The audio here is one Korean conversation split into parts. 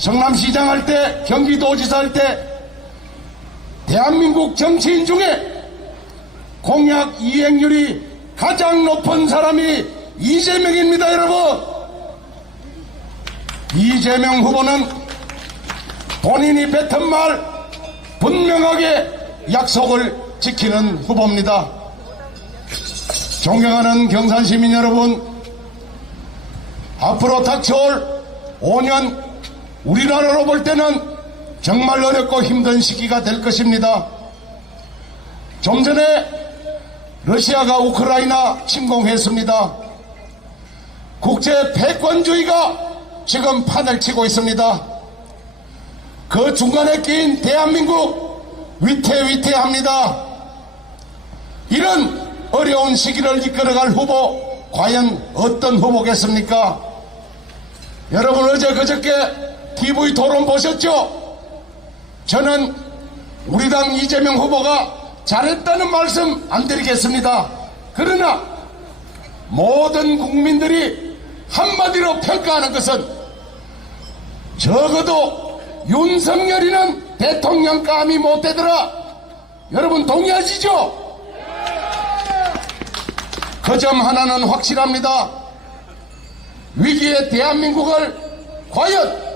성남시장 할 때, 경기도지사 할 때, 대한민국 정치인 중에 공약 이행률이 가장 높은 사람이 이재명입니다, 여러분. 이재명 후보는 본인이 뱉은 말 분명하게 약속을 지키는 후보입니다. 존경하는 경산 시민 여러분, 앞으로 닥쳐올 5년 우리나라로 볼 때는 정말 어렵고 힘든 시기가 될 것입니다. 좀 전에 러시아가 우크라이나 침공했습니다. 국제 패권주의가 지금 판을 치고 있습니다. 그 중간에 끼인 대한민국 위태위태합니다. 이런 어려운 시기를 이끌어갈 후보 과연 어떤 후보겠습니까? 여러분 어제 그저께 TV 토론 보셨죠? 저는 우리 당 이재명 후보가 잘했다는 말씀 안 드리겠습니다. 그러나 모든 국민들이 한마디로 평가하는 것은 적어도 윤석열이는 대통령감이 못 되더라. 여러분 동의하시죠? 그 점 하나는 확실합니다. 위기의 대한민국을 과연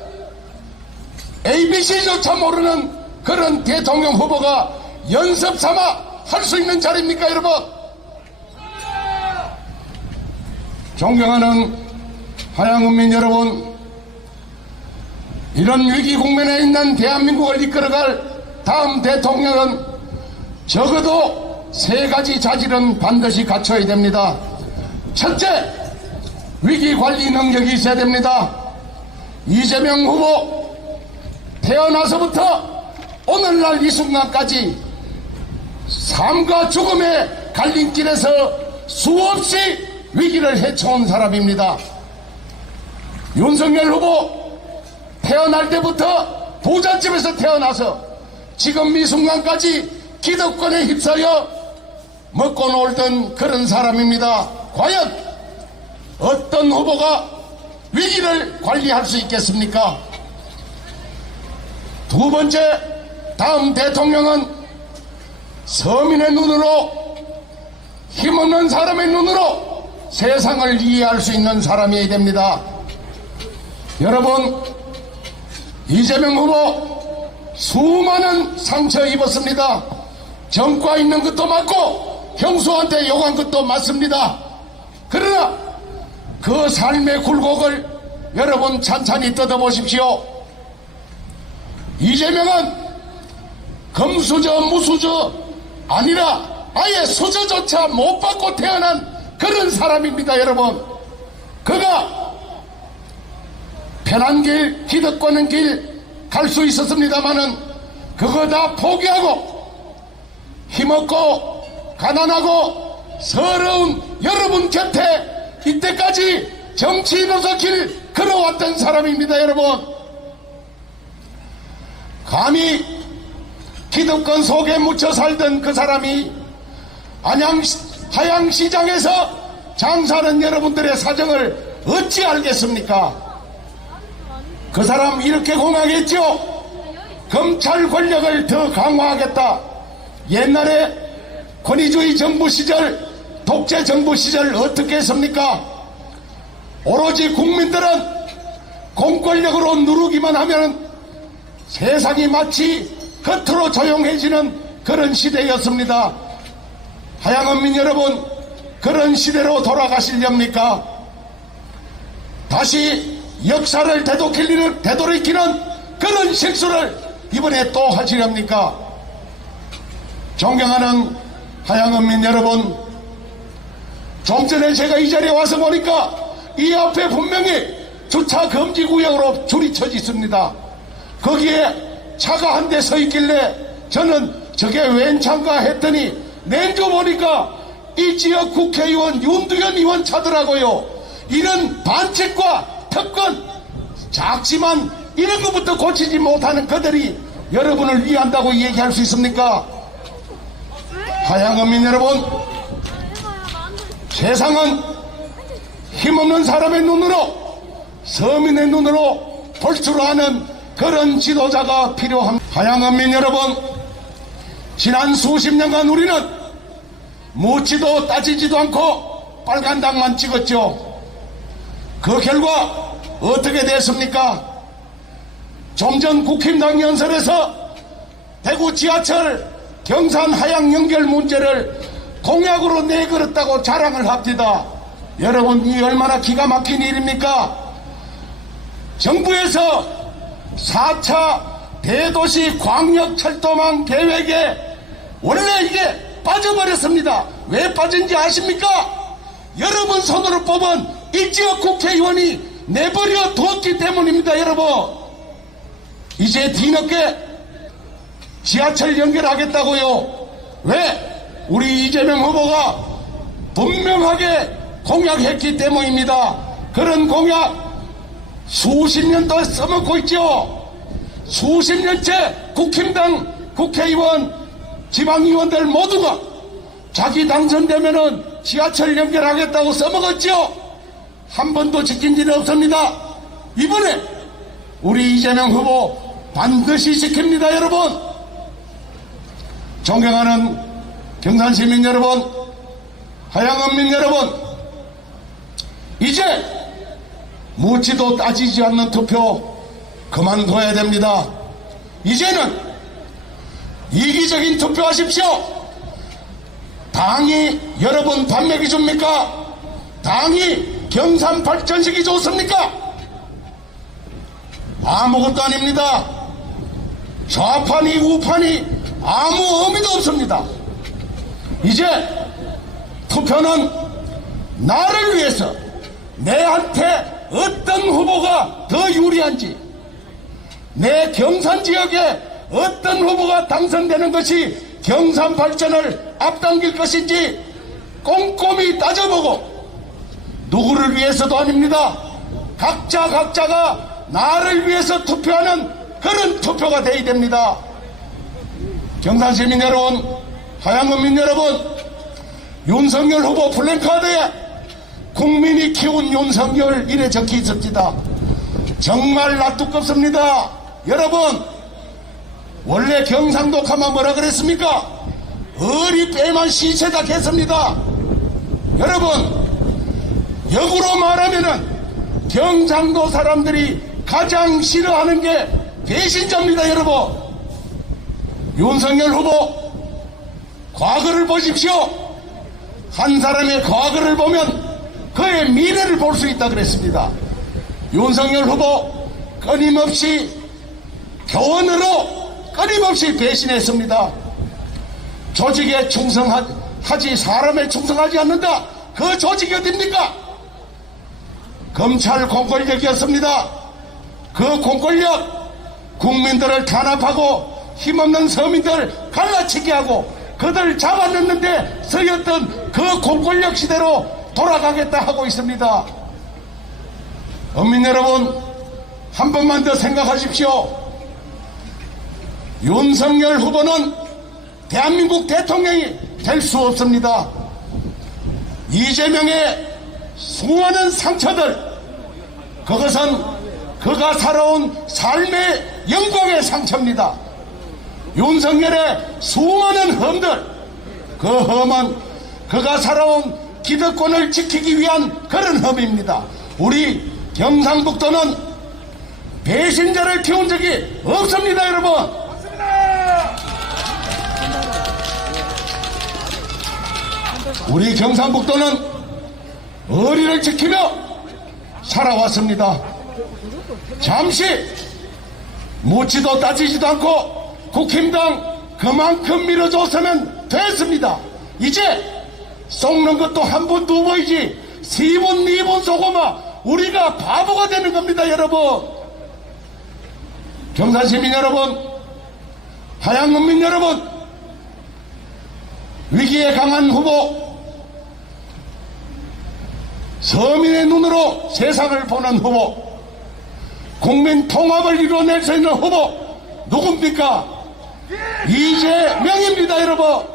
ABC조차 모르는 그런 대통령 후보가 연습 삼아 할 수 있는 자리입니까, 여러분? 존경하는 하양은민 여러분, 이런 위기 국면에 있는 대한민국을 이끌어갈 다음 대통령은 적어도 세 가지 자질은 반드시 갖춰야 됩니다. 첫째, 위기 관리 능력이 있어야 됩니다. 이재명 후보 태어나서부터 오늘날 이 순간까지 삶과 죽음의 갈림길에서 수없이 위기를 헤쳐온 사람입니다. 윤석열 후보 태어날 때부터 부잣집에서 태어나서 지금 이 순간까지 기득권에 휩싸여 먹고 놀던 그런 사람입니다. 과연 어떤 후보가 위기를 관리할 수 있겠습니까? 두 번째, 다음 대통령은 서민의 눈으로 힘없는 사람의 눈으로 세상을 이해할 수 있는 사람이어야 됩니다. 여러분, 이재명 후보 수많은 상처 입었습니다. 정과 있는 것도 맞고 형수한테 욕한 것도 맞습니다. 그러나 그 삶의 굴곡을 여러분 찬찬히 뜯어보십시오. 이재명은 금수저 무수저 아니라 아예 수저조차 못 받고 태어난 그런 사람입니다 여러분. 그가 편한 길 기득권한 길갈 수 있었습니다마는 그거 다 포기하고 힘없고 가난하고 서러운 여러분 곁에 이때까지 정치인으로서 길 걸어왔던 사람입니다 여러분 감히 기득권 속에 묻혀 살던 그 사람이 안양 하양시장에서 장사하는 여러분들의 사정을 어찌 알겠습니까? 그 사람 이렇게 공약했죠? 검찰 권력을 더 강화하겠다. 옛날에 권위주의 정부 시절, 독재 정부 시절 어떻게 했습니까? 오로지 국민들은 공권력으로 누르기만 하면 세상이 마치 겉으로 조용해지는 그런 시대였습니다. 하양은민 여러분, 그런 시대로 돌아가시렵니까? 다시 역사를 되돌리는, 되돌이키는 그런 실수를 이번에 또 하시렵니까? 존경하는 하양은민 여러분, 좀 전에 제가 이 자리에 와서 보니까 이 앞에 분명히 주차 금지 구역으로 줄이 쳐져 있습니다. 거기에 차가 한 대 서 있길래 저는 저게 웬 차인가 했더니 낸조 보니까 이 지역 국회의원 윤두현 의원 차더라고요. 이런 반칙과 특권 작지만 이런 것부터 고치지 못하는 그들이 여러분을 위한다고 얘기할 수 있습니까? 하양어민 여러분 세상은 힘없는 사람의 눈으로 서민의 눈으로 볼 줄 아는 그런 지도자가 필요합니다. 하양언민 여러분, 지난 수십 년간 우리는 묻지도 따지지도 않고 빨간 당만 찍었죠. 그 결과 어떻게 됐습니까? 좀 전 국힘당 연설에서 대구 지하철 경산 하양 연결 문제를 공약으로 내걸었다고 자랑을 합니다. 여러분 이 얼마나 기가 막힌 일입니까? 정부에서 4차 대도시 광역철도망 계획에 원래 이게 빠져버렸습니다. 왜 빠진지 아십니까? 여러분 손으로 뽑은 이 지역 국회의원이 내버려 두었기 때문입니다, 여러분. 이제 뒤늦게 지하철 연결하겠다고요. 왜? 우리 이재명 후보가 분명하게 공약했기 때문입니다. 그런 공약 수십 년도 써먹고 있죠. 수십 년째 국힘당 국회의원, 지방의원들 모두가 자기 당선되면은 지하철 연결하겠다고 써먹었죠. 한 번도 지킨 일이 없습니다. 이번에 우리 이재명 후보 반드시 지킵니다, 여러분. 존경하는 경산 시민 여러분, 하양언민 여러분, 이제 묻지도 따지지 않는 투표 그만둬야 됩니다. 이제는 이기적인 투표하십시오. 당이 여러분 밥 먹이 줍니까? 당이 경산 발전식이 좋습니까? 아무것도 아닙니다. 좌판이 우판이 아무 의미도 없습니다. 이제 투표는 나를 위해서 내한테 어떤 후보가 더 유리한지 내 경산 지역에 어떤 후보가 당선되는 것이 경산 발전을 앞당길 것인지 꼼꼼히 따져보고 누구를 위해서도 아닙니다. 각자 각자가 나를 위해서 투표하는 그런 투표가 돼야 됩니다. 경산 시민 여러분, 하양군민 여러분, 윤석열 후보 플랜카드에 국민이 키운 윤석열 이래 적혀 있습니다. 정말 낯두껍습니다. 여러분, 원래 경상도 가면 뭐라 그랬습니까? 어리 빼만 시체다 했습니다. 여러분, 역으로 말하면은 경상도 사람들이 가장 싫어하는 게 배신자입니다, 여러분. 윤석열 후보, 과거를 보십시오. 한 사람의 과거를 보면 그의 미래를 볼 수 있다 그랬습니다. 윤석열 후보 끊임없이 교원으로 끊임없이 배신했습니다. 조직에 충성하지 사람에 충성하지 않는다. 그 조직이 어딥니까? 검찰 공권력이었습니다. 그 공권력 국민들을 탄압하고 힘없는 서민들 갈라치게 하고 그들 잡아넣는데 쓰였던 그 공권력 시대로 돌아가겠다 하고 있습니다. 어민 여러분 한 번만 더 생각하십시오. 윤석열 후보는 대한민국 대통령이 될 수 없습니다. 이재명의 수많은 상처들, 그것은 그가 살아온 삶의 영광의 상처입니다. 윤석열의 수많은 험들, 그 험은 그가 살아온 기득권을 지키기 위한 그런 험입니다. 우리 경상북도는 배신자를 키운 적이 없습니다, 여러분. 우리 경상북도는 어리를 지키며 살아왔습니다. 잠시 묻지도 따지지도 않고 국힘당 그만큼 밀어줬으면 됐습니다. 이제 속는 것도 한 번, 두 번이지 세 번, 네 번 속으면 우리가 바보가 되는 겁니다, 여러분. 경산시민 여러분, 하양군민 여러분, 위기에 강한 후보, 서민의 눈으로 세상을 보는 후보, 국민 통합을 이루어낼 수 있는 후보, 누굽니까? 이재명입니다, 여러분.